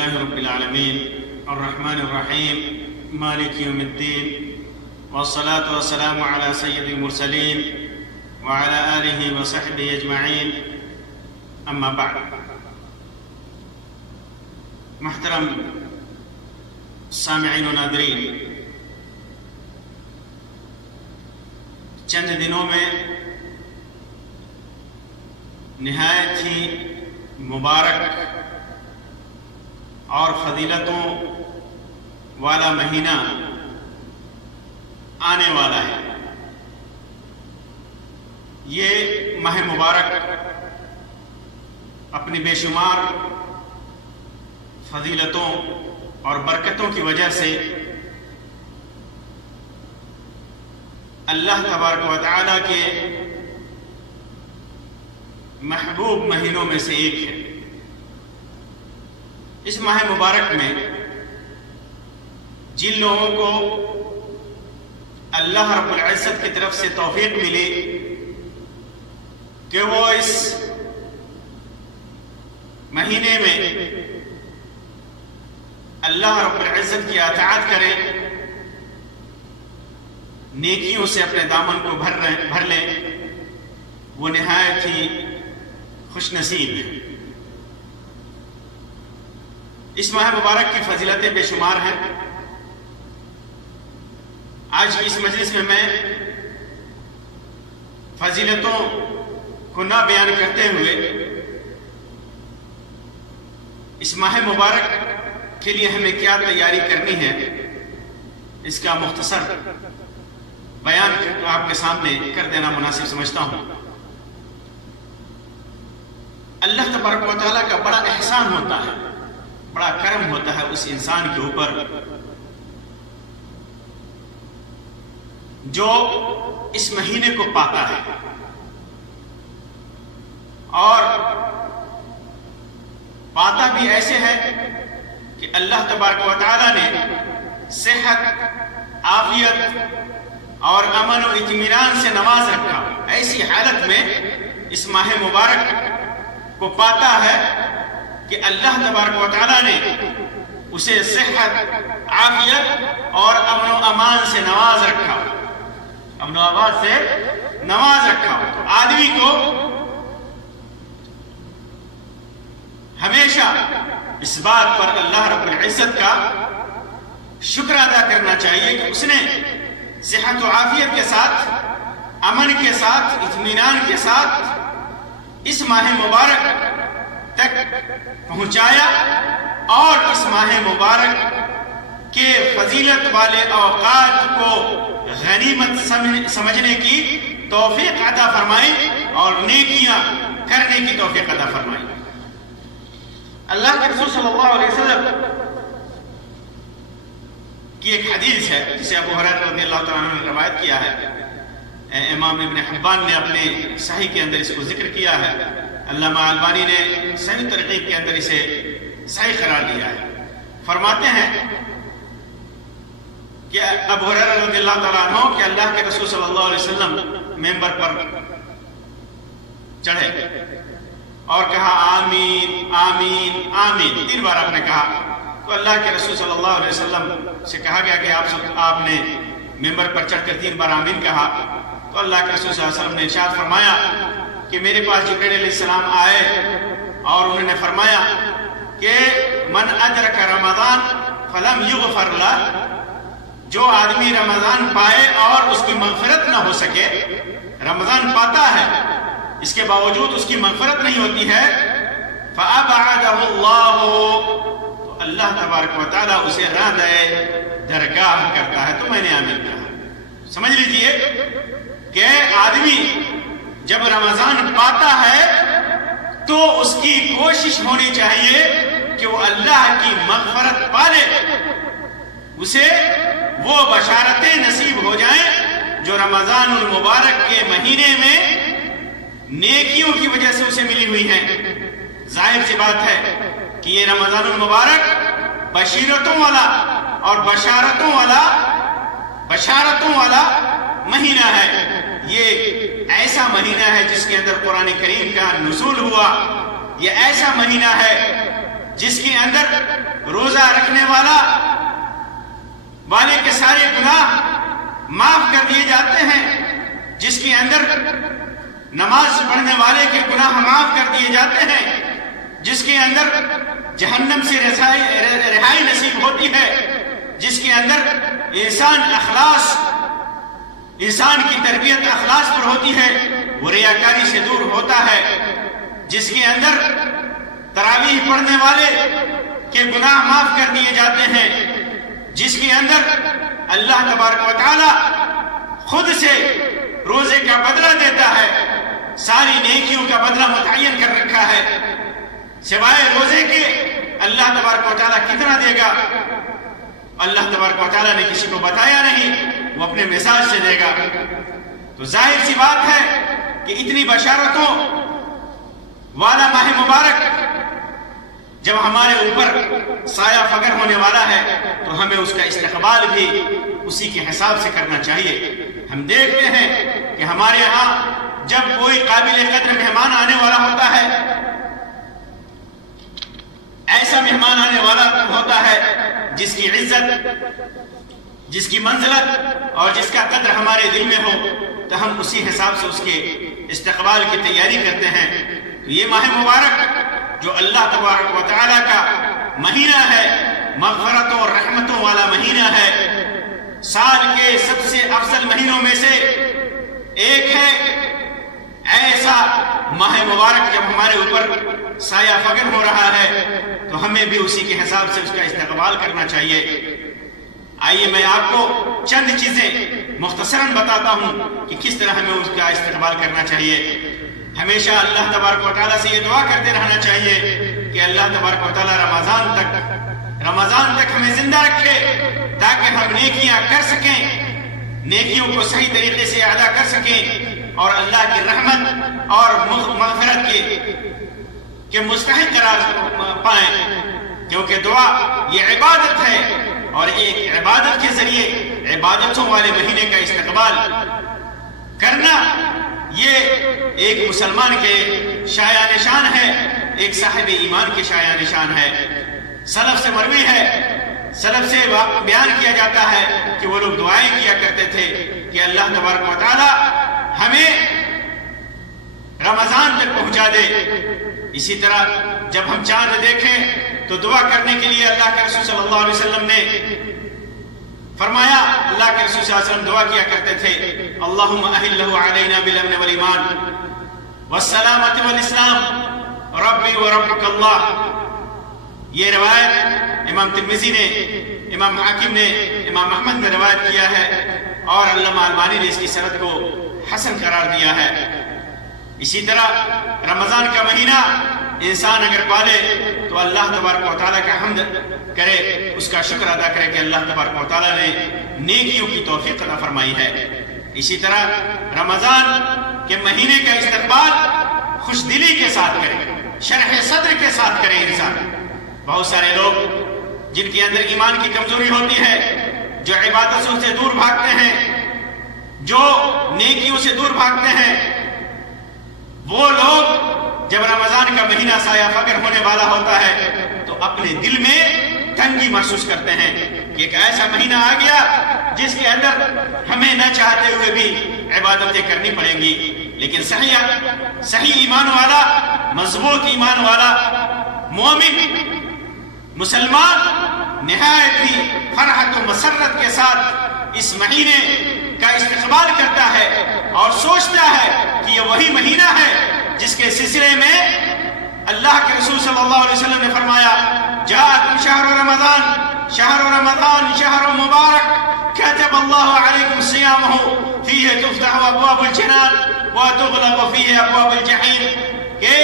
لله رب العالمين الرحمن الرحيم مالك يوم الدين والصلاة والسلام على سيد المرسلين وعلى آله وصحبه أجمعين أما بعد. محترم سامعین و ناظرین، چند دنوں میں نہایت ہی مبارک اور فضیلتوں والا مہینہ آنے والا ہے. یہ ماہ مبارک اپنی بے شمار فضیلتوں اور برکتوں کی وجہ سے اللہ تبارک و تعالیٰ کے محبوب مہینوں میں سے ایک ہے. اس ماہ مبارک میں جن لوگوں کو اللہ رب العزت کی طرف سے توفیق ملی کہ وہ اس مہینے میں اللہ رب العزت کی اطاعت کریں، نیکیوں سے اپنے دامن کو بھر لیں، وہ نہایت ہی خوش نصیب ہیں. اس ماہ مبارک کی فضیلتیں بے شمار ہیں. آج کی اس مجلس میں فضیلتوں کو نہ بیان کرتے ہوئے اس ماہ مبارک کے لیے ہمیں کیا تیاری کرنی ہے اس کا مختصر بیان آپ کے سامنے کر دینا مناسب سمجھتا ہوں. اللہ تبارک و تعالیٰ کا بڑا احسان ہوتا ہے، بڑا کرم ہوتا ہے اس انسان کے اوپر جو اس مہینے کو پاتا ہے، اور پاتا بھی ایسے ہے کہ اللہ تبارک و تعالیٰ نے صحت، عافیت اور امن و اطمینان سے نواز رکھا. ایسی حالت میں اس ماہ مبارک کو پاتا ہے کہ اللہ تبارک و تعالیٰ نے اسے صحت، عافیت اور امن و امان سے نواز رکھا، امن و امان سے نواز رکھا. تو آدمی کو ہمیشہ اس بات پر اللہ رب العزت کا شکر ادا کرنا چاہیے کہ اس نے صحت و عافیت کے ساتھ، امن کے ساتھ، اطمینان کے ساتھ اس ماہ مبارک تک پہنچایا، اور اس ماہ مبارک کے فضیلت والے اوقات کو غنیمت سمجھنے کی توفیق عطا فرمائی اور نیکیاں کرنے کی توفیق عطا فرمائی. اللہ کے رسول صلی اللہ علیہ وسلم کی ایک حدیث ہے جسے ابو ہریرہ رضی اللہ تعالیٰ عنہ نے روایت کیا ہے. امام ابن حبان نے اپنے صحیح کے اندر اس کو ذکر کیا ہے. علامہ البانی نے صحیح ترغیب کے اندر اسے صحیح قرار دیا ہے. فرماتے ہیں کہ ابو ہریرہ رضی اللہ تعالیٰ عنہ کہ اللہ کے رسول صلی اللہ علیہ وسلم ممبر پر چڑھے اور کہا آمین آمین آمین. 3 بار آپ نے کہا. تو اللہ کے رسول صلی اللہ علیہ وسلم سے کہا گیا کہ آپ نے ممبر پر چڑھ کر 3 بار آمین کہا. تو اللہ کے رسول صلی اللہ علیہ وسلم نے ارشاد فرمایا کہ میرے پاس جبرائیل علیہ السلام آئے اور انہوں نے فرمایا کہ من ادرک رمضان فلم یغفر لہ، جو آدمی رمضان پائے اور اس کی مغفرت نہ ہو سکے، رمضان پاتا ہے اس کے باوجود اس کی مغفرت نہیں ہوتی ہے، فَأَبْعَدَهُ اللَّهُ، تو اللہ تبارک و تعالیٰ اسے راندِ درگاہ کرتا ہے. تو میں نے آمین کہا. سمجھ لیجئے کہ آدمی جب رمضان پاتا ہے تو اس کی کوشش ہونی چاہیے کہ وہ اللہ کی مغفرت پالے، اسے وہ بشارتیں نصیب ہو جائیں جو رمضان المبارک کے مہینے میں نیکیوں کی وجہ سے اسے ملی ہوئی ہیں. ظاہر سی بات ہے کہ یہ رمضان المبارک بشیرتوں والا اور بشارتوں والا مہینہ ہے. یہ ایسا مہینہ ہے جس کے اندر قرآن کریم کا نزول ہوا. یہ ایسا مہینہ ہے جس کے اندر روزہ رکھنے والے کے سارے گناہ معاف کر دیے جاتے ہیں، جس کے اندر نماز پڑھنے والے کے گناہ معاف کر دیے جاتے ہیں، جس کے اندر جہنم سے رہائی نصیب ہوتی ہے، جس کے اندر انسان کی تربیت اخلاص پر ہوتی ہے، وہ ریاکاری سے دور ہوتا ہے، جس کے اندر تراویح پڑھنے والے کے گناہ معاف کر دیے جاتے ہیں، جس کے اندر اللہ تبارک و تعالی خود سے روزے کا بدلہ دیتا ہے، ساری نیکیوں کا بدلہ متعین کر رکھا ہے، سوائے روزے کے اللہ تبارک و تعالی کتنا دے گا اللہ تبارک و تعالی نے کسی کو بتایا نہیں، وہ اپنے مزاج سے دے گا۔ تو ظاہر سی بات ہے کہ اتنی بشارتوں والا ماہ مبارک جب ہمارے اوپر سایہ فگر ہونے والا ہے تو ہمیں اس کا استقبال بھی اسی کے حساب سے کرنا چاہیے۔ ہم دیکھتے ہیں کہ ہمارے ہاں جب کوئی قابل قدر مہمان آنے والا ہوتا ہے، ایسا مہمان آنے والا ہوتا ہے جس کی عزت، جس کی منزلت اور جس کا قدر ہمارے دل میں ہو، تو ہم اسی حساب سے اس کے استقبال کی تیاری کرتے ہیں۔ تو یہ ماہ مبارک جو اللہ تبارک و تعالی کا مہینہ ہے، مغفرتوں اور رحمتوں والا مہینہ ہے، سال کے سب سے افضل مہینوں میں سے ایک ہے، ایسا ماہ مبارک جب ہمارے اوپر سایہ فگر ہو رہا ہے تو ہمیں بھی اسی کے حساب سے اس کا استقبال کرنا چاہیے۔ آئیے میں آپ کو چند چیزیں مختصراً بتاتا ہوں کہ کس طرح ہمیں اس کا استقبال کرنا چاہیے۔ ہمیشہ اللہ تبارک و تعالیٰ سے یہ دعا کرتے رہنا چاہیے کہ اللہ تبارک و تعالیٰ رمضان تک ہمیں زندہ رکھے تاکہ ہم نیکیاں کر سکیں، نیکیوں کو صحیح طریقے سے ادا کر سکیں اور اللہ کی رحمت اور مغفرت کے مستحق قرار پائیں، کیونکہ دعا یہ عبادت ہے اور ایک عبادت کے ذریعے عبادتوں والے مہینے کا استقبال کرنا یہ ایک مسلمان کے شایع نشان ہے، ایک صاحب ایمان کے شایع نشان ہے۔ سلف سے مروی ہے، سلف سے بیان کیا جاتا ہے کہ وہ لوگ دعائیں کیا کرتے تھے کہ اللہ تبارک و تعالی ہمیں رمضان تک پہنچا دے۔ اسی طرح جب ہم چاند دیکھیں تو دعا کرنے کے لیے اللہ کے رسول صلی اللہ علیہ وسلم نے فرمایا، اللہ کے رسول صلی اللہ علیہ وسلم دعا کیا کرتے تھے، اللہم اہلہ علینا بالامن والایمان والسلامۃ والاسلام ربی وربک اللہ۔ یہ روایت امام ترمذی نے، امام حاکم نے، امام احمد نے روایت کیا ہے اور علامہ البانی نے اس کی سند کو حسن قرار دیا ہے۔ اسی طرح رمضان کا مہینہ انسان اگر پالے تو اللہ تبارک و تعالیٰ کا حمد کرے، اس کا شکر ادا کرے کہ اللہ تبارک و تعالیٰ نے نیکیوں کی توفیق عطا فرمائی ہے۔ اسی طرح رمضان کے مہینے کا استقبال خوش دلی کے ساتھ کرے، شرح صدر کے ساتھ کرے انسان۔ بہت سارے لوگ جن کے اندر ایمان کی کمزوری ہوتی ہے، جو عبادتوں سے دور بھاگتے ہیں، جو نیکیوں سے دور بھاگتے ہیں، وہ لوگ جب رمضان کا مہینہ سایہ فگر ہونے والا ہوتا ہے تو اپنے دل میں تنگی محسوس کرتے ہیں کہ ایک ایسا مہینہ آ گیا جس کے اندر ہمیں نہ چاہتے ہوئے بھی عبادتیں کرنی پڑیں گی۔ لیکن صحیح ایمان والا، مضبوط ایمان والا مومن مسلمان نہایت ہی فرحت و مسرت کے ساتھ اس مہینے کا استقبال کرتا ہے اور سوچتا ہے کہ یہ وہی مہینہ ہے جس کے سلسلے میں اللہ کے رسول صلی اللہ علیہ وسلم نے فرمایا، جاءکم شہر رمضان شہر مبارک كتب اللہ علیکم صیامہ فیہ تفتح ابواب الجنان وتغلق فیہ ابواب الجحیم، کہ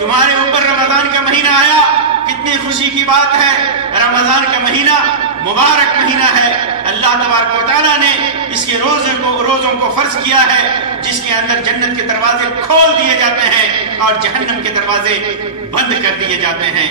تمہارے اوپر رمضان کا مہینہ آیا، کتنی خوشی کی بات ہے۔ رمضان کا مہینہ مبارک مہینہ ہے، اللہ تبارک و تعالیٰ نے اس کے روزوں کو فرض کیا ہے جس کے اندر جنت کے دروازے کھول دیے جاتے ہیں اور جہنم کے دروازے بند کر دیے جاتے ہیں۔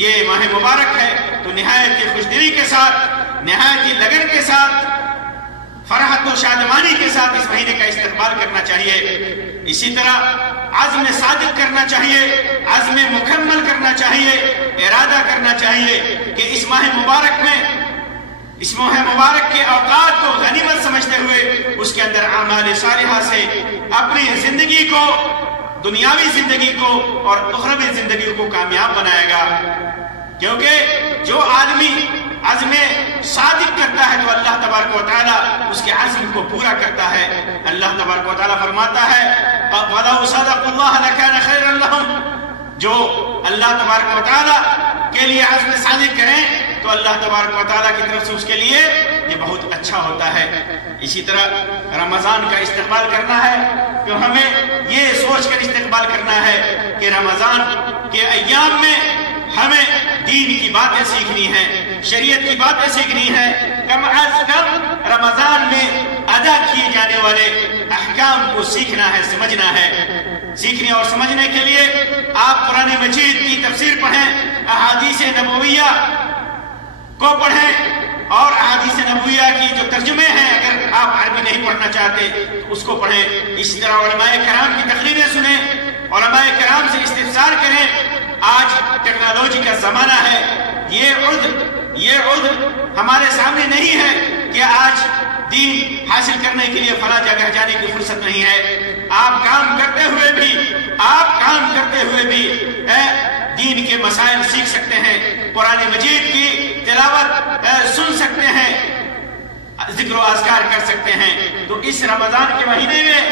یہ ماہ مبارک ہے تو نہایت ہی خوش دلی کے ساتھ، نہایت ہی لگن کے ساتھ، فرحت و شادمانی کے ساتھ اس مہینے کا استقبال کرنا چاہیے۔ اسی طرح عزم صادق کرنا چاہیے، عزم مکمل کرنا چاہیے، ارادہ کرنا چاہیے کہ اس ماہ مبارک میں، اس ماہ مبارک کے اوقات کو غنیمت سمجھتے ہوئے اس کے اندر اعمال صالحہ سے اپنی زندگی کو، دنیاوی زندگی کو اور اخروی زندگی کو کامیاب بنائے گا۔ کیونکہ جو آدمی عزم صادق کرتا ہے تو اللہ تبارک و تعالیٰ اس کے عزم کو پورا کرتا ہے۔ اللہ تبارک و تعالیٰ فرماتا ہے وَلَوْ صَدَقُوا اللَّهَ لَكَانَ خَيْرًا لَهُمْ، جو اللہ تبارک و تعالیٰ کے لیے عزم صادق کریں تو اللہ تبارک و تعالیٰ کی طرف سے اس کے لیے یہ بہت اچھا ہوتا ہے۔ اسی طرح رمضان کا استقبال کرنا ہے تو ہمیں یہ سوچ کر استقبال کرنا ہے کہ رمضان کے ایام میں ہمیں دین کی باتیں سیکھنی ہیں، شریعت کی باتیں سیکھنی ہیں، کم از کم رمضان میں ادا کیے جانے والے احکام کو سیکھنا ہے، سمجھنا ہے۔ سیکھنے اور سمجھنے کے لیے آپ قرآن مجید کی تفسیر پڑھیں، احادیث نبویہ کو پڑھیں اور احادیث نبویہ کی جو ترجمے ہیں اگر آپ عربی نہیں پڑھنا چاہتے تو اس کو پڑھیں۔ اسی طرح علماء کرام کی تقریریں سنیں، علماء کرام سے استفسار کریں۔ آج ٹیکنالوجی کا زمانہ ہے، یہ عذر ہمارے سامنے نہیں ہے کہ آج دین حاصل کرنے کے لیے فلاں جگہ جانے کی فرصت نہیں ہے۔ آپ کام کرتے ہوئے بھی دین کے مسائل سیکھ سکتے ہیں، قرآن مجید کی تلاوت سن سکتے ہیں، ذکر و اذکار کر سکتے ہیں۔ تو اس رمضان کے مہینے میں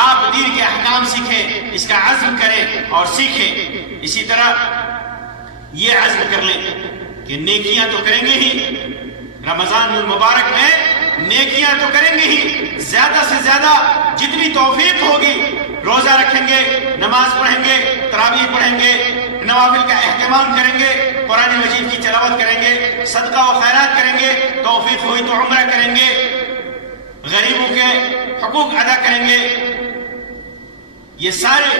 آپ دین کے احکام سیکھیں، اس کا عزم کریں اور سیکھیں۔ اسی طرح یہ عزم کر لیں کہ نیکیاں تو کریں گے ہی، رمضان المبارک میں نیکیاں تو کریں گے ہی، زیادہ سے زیادہ جتنی توفیق ہوگی روزہ رکھیں گے، نماز پڑھیں گے، تراویح پڑھیں گے، نوافل کا اہتمام کریں گے، قرآن مجید کی تلاوت کریں گے، صدقہ و خیرات کریں گے، توفیق ہوئی تو عمرہ کریں گے، غریبوں کے حقوق ادا کریں گے۔ یہ سارے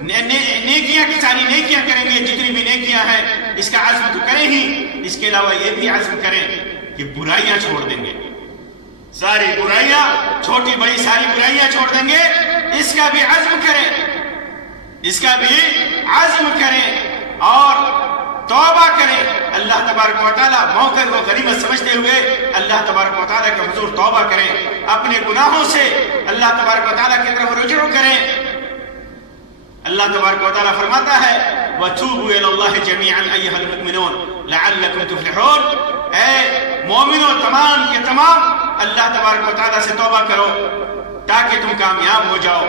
نیکیاں کی ساری نیکیاں کریں گے، جتنی بھی نیکیاں ہیں اس کا عزم تو کریں ہی، اس کے علاوہ یہ بھی عزم کریں کہ برائیاں چھوڑ دیں گے، ساری برائیاں، چھوٹی بڑی ساری برائیاں چھوڑ دیں گے، اس کا بھی عزم کریں، اس کا بھی عزم کریں اور توبہ کریں۔ اللہ تبارک و تعالیٰ موقع کو غنیمت سمجھتے ہوئے اللہ تبارک و تعالیٰ کے حضور توبہ کریں، اپنے گناہوں سے اللہ تبارک و تعالیٰ کی طرف رجوع کریں۔ اللہ تبارک و تعالیٰ فرماتا ہے وَتُوبُوا إِلَى اللَّهِ جَمِيعًا أَيُّهَا الْمُؤْمِنُونَ لَعَلَّكُمْ تُفْلِحُونَ، اے مومنوں تمام کے تمام اللہ تبارک و تعالیٰ سے توبہ کرو تاکہ تم کامیاب ہو جاؤ۔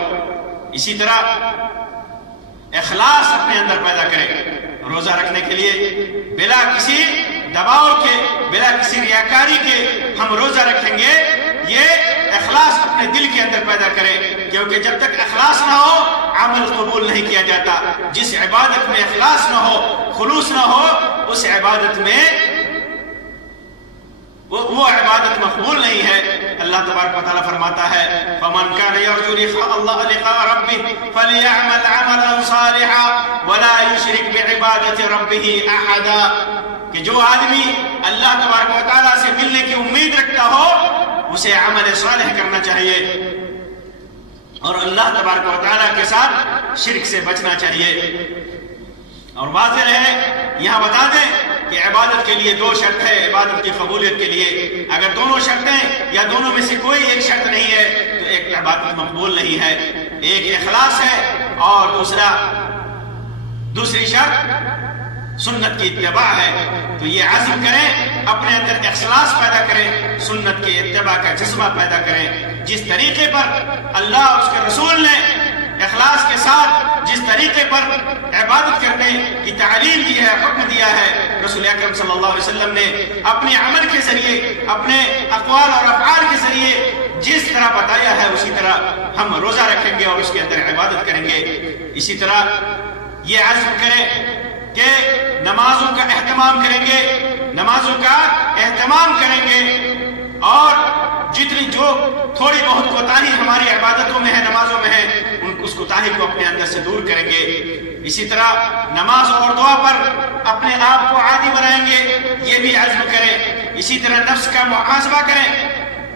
اسی طرح اخلاص اپنے اندر پیدا کریں، روزہ رکھنے کے لیے بلا کسی دباؤ کے، بلا کسی ریاکاری کے ہم روزہ رکھیں گے، یہ اخلاص اپنے دل کے اندر پیدا کریں، کیونکہ جب تک اخلاص نہ ہو عمل قبول نہیں کیا جاتا۔ جس عبادت میں اخلاص نہ ہو، خلوص نہ ہو، اس عبادت میں وہ عبادت مقبول نہیں ہے۔ اللہ تبارک و تعالیٰ فرماتا ہے فَمَنْ كَانَ يَرْجُو لِقَاءَ رَبِّهِ فَلْيَعْمَلْ عَمَلًا صَالِحًا وَلَا يُشْرِكْ بِعِبَادَةِ رَبِّهِ أَحَدًا، کہ جو آدمی اللہ تبارک و تعالیٰ سے ملنے کی امید رکھتا ہو اسے عمل صالح کرنا چاہیے اور اللہ تبارک و تعالیٰ کے ساتھ شرک سے بچنا چاہیے۔ اور واضح رہے، یہاں بتا دیں کہ عبادت کے لیے دو شرط ہے، عبادت کی قبولیت کے لیے اگر دونوں شرطیں یا دونوں میں سے کوئی ایک شرط نہیں ہے تو ایک عبادت مقبول نہیں ہے۔ ایک اخلاص ہے اور دوسری شرط سنت کی اتباع ہے۔ تو یہ عزم کریں، اپنے اندر اخلاص پیدا کریں، سنت کے اتباع کا جذبہ پیدا کریں۔ جس طریقے پر اللہ اور اس کے رسول نے اخلاص کے ساتھ جس طریقے پر عبادت کرنے کی تعلیم دی ہے، حکم دیا ہے، رسول اکرم صلی اللہ علیہ وسلم نے اپنے عمل کے ذریعے، اپنے اقوال اور افعال کے ذریعے جس طرح بتایا ہے اسی طرح ہم روزہ رکھیں گے اور اس کے اندر عبادت کریں گے۔ اسی طرح یہ عزم کریں کہ نمازوں کا اہتمام کریں گے، نمازوں کا اہتمام کریں گے اور جتنی جو تھوڑی بہت کوتاہی ہماری عبادتوں میں ہے، نمازوں میں ہے، اس کوتاہی کو اپنے اندر سے دور کریں گے۔ اسی طرح نماز اور دعا پر اپنے آپ کو عادی بنائیں گے، یہ بھی عزم کریں۔ اسی طرح نفس کا محاسبہ کریں